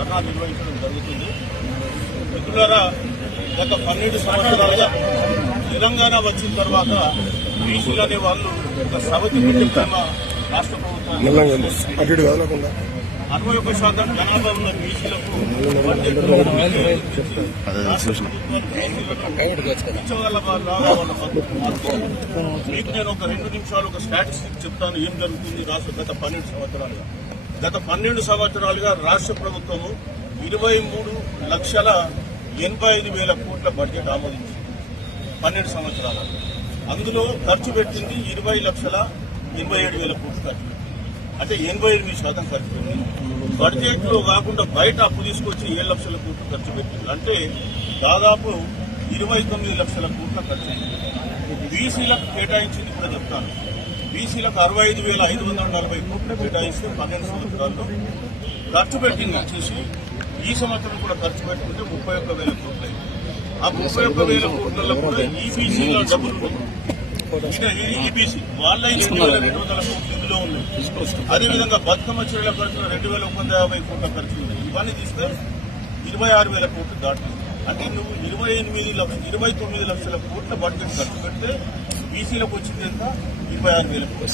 ధర్నా నిర్వహించడం జరుగుతుంది. మిత్రులారా, గత 12 సంవత్సరాలుగా తెలంగాణ వచ్చిన తర్వాత బీసీలు అనే వాళ్ళు ఒక సవతి ప్రేమ రాష్ట్ర ప్రభుత్వం 61% జనాభా ఉన్న బీసీలకు మీకు నేను ఒక 2 నిమిషాలు ఒక స్టాటిస్టిక్ చెప్తాను ఏం జరుగుతుంది రాష్ట్ర గత 12 సంవత్సరాలుగా రాష్ట్ర ప్రభుత్వము 23,85,000 కోట్ల బడ్జెట్ ఆమోదించింది 12 సంవత్సరాలు. అందులో ఖర్చు పెట్టింది 20,87,000 కోట్లు ఖర్చు, అంటే 88% ఖర్చు పెట్టింది. బడ్జెట్ లో కాకుండా బయట అప్పు తీసుకొచ్చి 7 లక్షల కోట్లు ఖర్చు పెట్టింది, అంటే దాదాపు 29 లక్షల కోట్ల ఖర్చు అయింది. బీసీలకు కేటాయించింది కూడా చెప్తాను. బీసీలకు 65,540 కోట్లు కేటాయిస్తే 12 సంవత్సరాల్లో ఖర్చు పెట్టింది వచ్చేసి ఈ సంవత్సరం కూడా ఖర్చు పెట్టుకుంటే 31,000 కోట్లు అయింది. ఆ 31,000 కోట్లలో కూడా ఈబీసీల డబ్బులు ఈబీసీ వాళ్ళ 2,200 కోట్లు ఇందులో ఉన్నాయి. అదేవిధంగా బతుకమ్మ చీరల ఖర్చు 2,150 కోట్ల ఖర్చు ఉంది. ఇవన్నీ తీస్తే 26,000 కోట్లు దాటుతుంది. అంటే నువ్వు 29 లక్షల కోట్ల బడ్జెట్ ఖర్చు పెడితే బీసీలకు వచ్చింది ఎంత? 26,000 కోట్లు.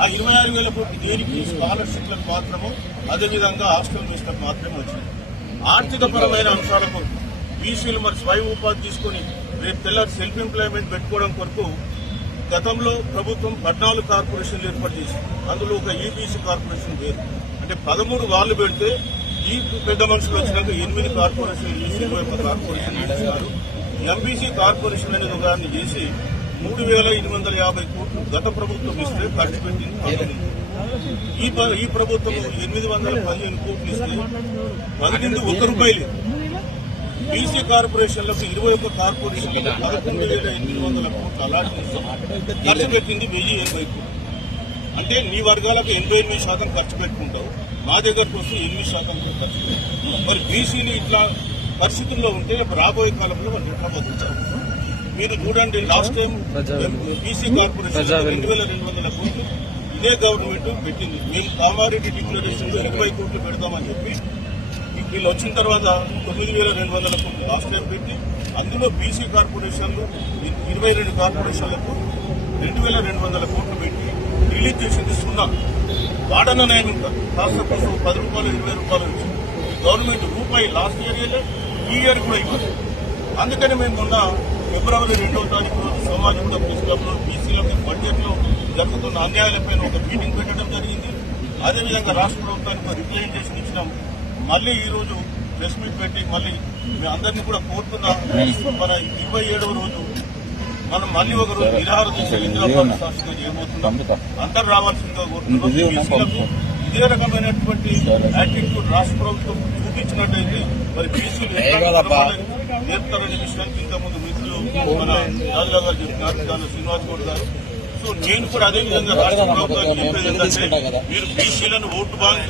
ఆ 26,000 కోట్లు దేనికి? స్కాలర్షిప్లకు మాత్రము, అదేవిధంగా హాస్టల్ ఫీజులకు మాత్రమే వచ్చింది. ఆర్థిక పరమైన అంశాలకు బీసీలు మరి స్వయం ఉపాధి తీసుకుని రేపు తెల్లారి సెల్ఫ్ ఎంప్లాయ్మెంట్ పెట్టుకోవడం కొరకు గతంలో ప్రభుత్వం 14 కార్పొరేషన్లు ఏర్పాటు చేసింది. అందులో ఒక ఈబీసీ కార్పొరేషన్ వేరు, అంటే 13 వాళ్ళు పెడితే ఈ పెద్ద మనుషులు వచ్చినాక 8 కార్పొరేషన్లు చేసి 21 కార్పొరేషన్ చేశారు. ఎంబీసీ కార్పొరేషన్ అనేది ఉదాహరణ చేసి 3,850 కోట్లు గత ప్రభుత్వం ఇస్తే ఖర్చు పెట్టింది 19. ఈ ప్రభుత్వం 815 కోట్లు ఇస్తే 11 రూపాయి లేదు. బీసీ కార్పొరేషన్లకు 21 కార్పొరేషన్ 11,800 కోట్లు అలాట్ ఖర్చు పెట్టింది 1,080 కోట్లు. అంటే నీ వర్గాలకు 88% ఖర్చు పెట్టుకుంటావు, మా దగ్గరకు వస్తే 8% ఖర్చు పెట్టుకుంటావు. మరి బీసీలు ఇట్లా పరిస్థితుల్లో ఉంటే రాబోయే కాలంలో వాళ్ళు ఎట్లా బతుకుతారు? మీరు చూడండి, లాస్ట్ టైం బీసీ కార్పొరేషన్ 2,200 కోట్లు ఇదే గవర్నమెంట్ పెట్టింది. మేము కామారెడ్డి డిక్లరేషన్ లో 20 కోట్లు పెడతామని చెప్పి వీళ్ళు వచ్చిన తర్వాత 9,200 కోట్లు లాస్ట్ టైం పెట్టి అందులో బీసీ కార్పొరేషన్లు 22 కార్పొరేషన్లకు 2,200 కోట్లు పెట్టి రిలీజ్ చేసింది 0. వాడన న్యాయం ఇంకా కాస్త కోసం 10 రూపాయలు 20 రూపాయలు వచ్చింది. గవర్నమెంట్ రూపాయి లాస్ట్ ఇయర్ ఇవ్వలేదు, ఈ ఇయర్ కూడా ఇవ్వలేదు. అందుకని మేము మొన్న ఫిబ్రవరి 2వ తారీఖు సమాజంలో ప్రెస్ క్లబ్ లో బీసీలకు బడ్జెట్ లో జరుగుతున్న అన్యాయాలపై ఒక మీటింగ్ పెట్టడం జరిగింది. అదేవిధంగా రాష్ట్ర ప్రభుత్వానికి రిప్రజెంటేషన్ ఇచ్చినాం. మళ్లీ ఈ రోజు ప్రెస్ మీట్ పెట్టి మళ్లీ మీ అందరినీ కూడా కోరుతున్నాం, మన 27వ రోజు మనం మళ్లీ ఒక రోజు నిరాహార దీక్ష ఇందిరాబాద్ సాక్షిగా చేయబోతున్నాం. అందరూ రావాల్సిందిగా కోరుతున్నాం. బీసీలకు ఇదే రకమైనటువంటి యాటిట్యూడ్ రాష్ట్ర ప్రభుత్వం చూపించినట్టయితే మరి బీసీలు నేర్పుతారనే విషయానికి ఇంతకుముందు మిత్రులు మన రాజురావు గారు చెప్పినారు, దాని శ్రీనివాస్ గౌడ్ గారు. సో నేను కూడా అదేవిధంగా రాష్ట్ర ప్రభుత్వానికి చెప్పేది ఏంటంటే మీరు బీసీలను ఓటు బ్యాంక్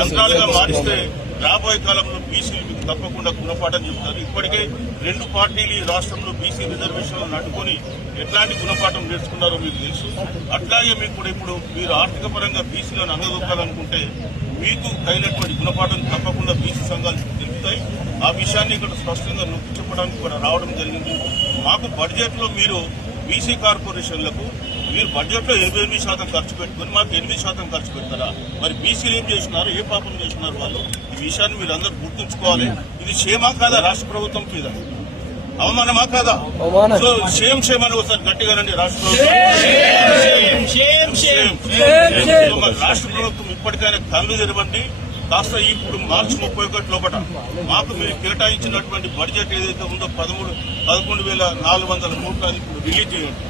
యంత్రాలుగా మారిస్తే రాబోయే కాలంలో బీసీలు మీకు తప్పకుండా గుణపాఠం చెబుతారు. ఇప్పటికే 2 పార్టీలు ఈ రాష్ట్రంలో బీసీ రిజర్వేషన్లు నడుపుకొని ఎట్లాంటి గుణపాఠం నేర్చుకున్నారో మీకు తెలుసు. అట్లాగే మీకు కూడా ఇప్పుడు మీరు ఆర్థిక పరంగా బీసీలను అనగదొక్కాలనుకుంటే మీకు తగినటువంటి గుణపాఠం తప్పకుండా బీసీ సంఘాలు తెలుపుతాయి. ఆ విషయాన్ని ఇక్కడ స్పష్టంగా నొక్కి చెప్పడానికి కూడా రావడం జరిగింది. మాకు బడ్జెట్ లో మీరు బీసీ కార్పొరేషన్లకు మీరు బడ్జెట్ లో 88% ఖర్చు పెట్టుకుని మాకు 8% ఖర్చు పెడతారా? మరి బీసీలు ఏం చేస్తున్నారు, ఏ పాపం చేస్తున్నారు వాళ్ళు? ఈ విషయాన్ని మీరు అందరూ గుర్తుంచుకోవాలి. ఇది క్షేమా కాదా? రాష్ట్ర ప్రభుత్వం మీద అవమానమా కాదా? సో క్షేమ్ అని ఒకసారి గట్టిగానండి రాష్ట్ర ప్రభుత్వం. రాష్ట్ర ప్రభుత్వం ఇప్పటికైనా కళ్ళు తెరవండి. కాస్త ఇప్పుడు మార్చి 31 లోపల మాకు మీరు కేటాయించినటువంటి బడ్జెట్ ఏదైతే ఉందో 11,400 కోట్లు అది ఇప్పుడు రిలీజ్ చేయండి.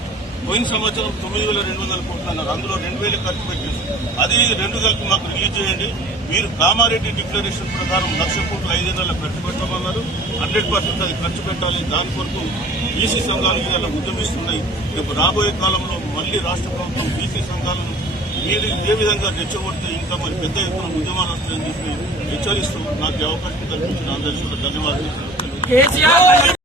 పోయిన సంవత్సరం 9,200 కోట్లు అన్నారు, అందులో 2,000 ఖర్చు పెట్టేసి అది 2 కలిపి మాకు రిలీజ్ చేయండి. మీరు కామారెడ్డి డిక్లరేషన్ ప్రకారం 1,00,000 కోట్లు 5 నెలల ఖర్చు పెట్టమన్నారు. 100% అది ఖర్చు పెట్టాలి. దాని కొరకు బీసీ సంఘాలు ఇలా ఉద్యమిస్తున్నాయి. రేపు రాబోయే కాలంలో మళ్లీ రాష్ట్ర ప్రభుత్వం బీసీ సంఘాలను మీరు ఇదే విధంగా రెచ్చగొడితే ఇంకా మరి పెద్ద ఎత్తున ఉద్యమాలు వస్తాయని చెప్పి హెచ్చరిస్తూ నాకు అవకాశం కల్పించిన అందరికీ ధన్యవాదాలు.